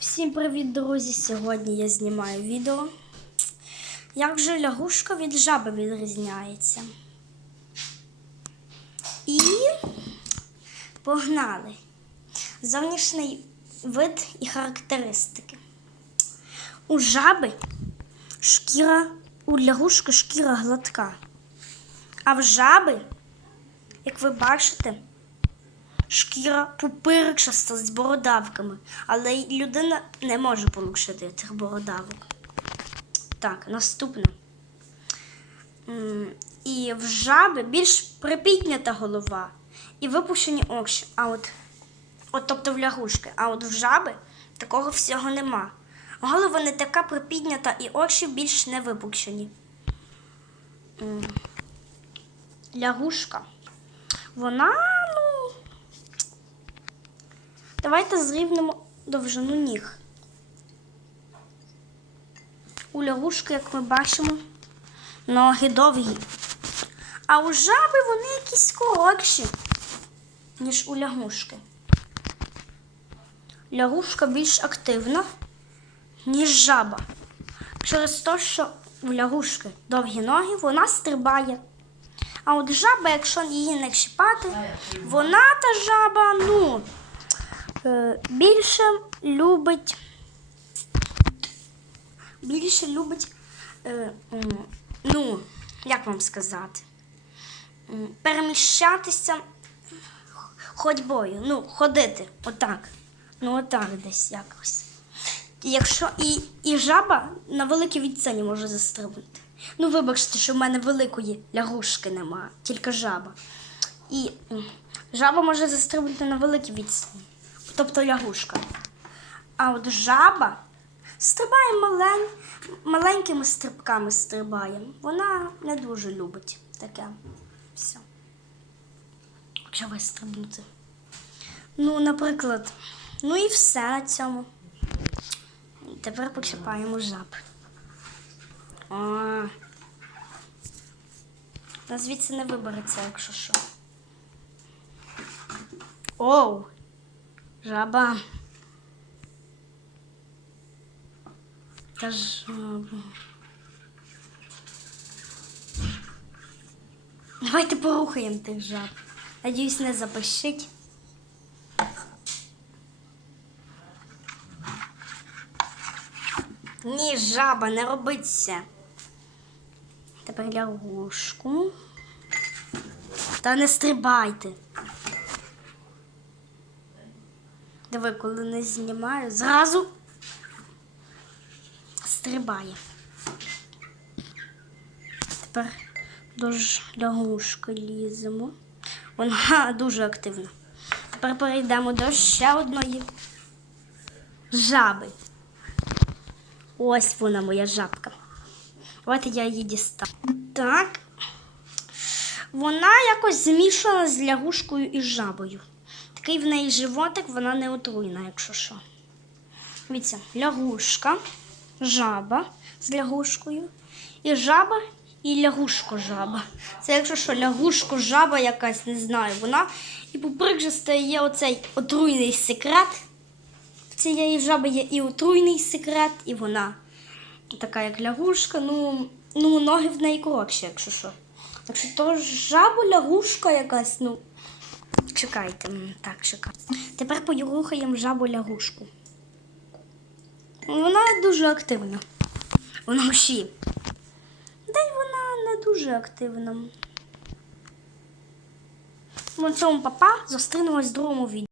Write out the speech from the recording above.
Всім привіт, друзі! Сьогодні я знімаю відео. Як же лягушка від жаби відрізняється? І погнали. Зовнішній вид і характеристики. У жаби шкіра, у лягушки шкіра гладка. А в жаби, як ви бачите, шкіра пупирчаста з бородавками, але людина не може получшити цих бородавок. Так, наступне. І в жаби більш припіднята голова і випущені очі. А от, от тобто в лягушки, а от в жаби такого всього нема. Голова не така припіднята і очі більш не випущені. Лягушка. Вона, Давайте зрівнемо довжину ніг. У лягушки, як ми бачимо, ноги довгі. А у жаби вони якісь коротші, ніж у лягушки. Лягушка більш активна, ніж жаба. Через те, що у лягушки довгі ноги, вона стрибає. А от жаба, якщо її не чіпати, вона та жаба, ну, більше любить. Більше любить, е, ну, як вам сказати, переміщатися ходьбою, ну, ходити, отак. Ну, отак десь якось. Якщо і, і жаба на великій відстані може застрибнути. Ну, вибачте, що в мене великої лягушки немає, тільки жаба. І жаба може застрибнути на великій відстані, тобто лягушка. А от жаба стрибає малень, маленькими стрибками стрибає. Вона не дуже любить таке. Все. Якщо вистрибнути. Ну, наприклад, ну і все на цьому. Тепер почіпаємо жаб. О. Та звідси не вибереться, якщо що. Оу. Жаба. Та жаба. Давайте порухаємо тих жаб. Надіюсь, не запищить. Ні, жаба, не робиться. Тепер лягушку. Та не стрибайте. Диви, коли не знімаю, зразу стрибає. Тепер до лягушки ліземо. Вона дуже активна. Тепер перейдемо до ще одної жаби. Ось вона моя жабка. Давайте я її дістану. Так. Вона якось змішана з лягушкою і жабою. Такий в неї животик, вона не отруйна, якщо що. Дивіться, лягушка, жаба з лягушкою. І жаба і лягушко-жаба. Це якщо що, лягушко-жаба якась, не знаю. Вона і поприкжиста є оцей отруйний секрет. В цієї жаби є і отруйний секрет, і вона така, як лягушка. Ну, ну ноги в неї коротші, якщо що. Так що то жаба лягушка якась, ну. Чекайте, так, чекайте. Тепер порухаємо жабу лягушку. Вона дуже активна. Вона всі. Та й вона не дуже активна. На цьому папа зустрінемось в другому відео.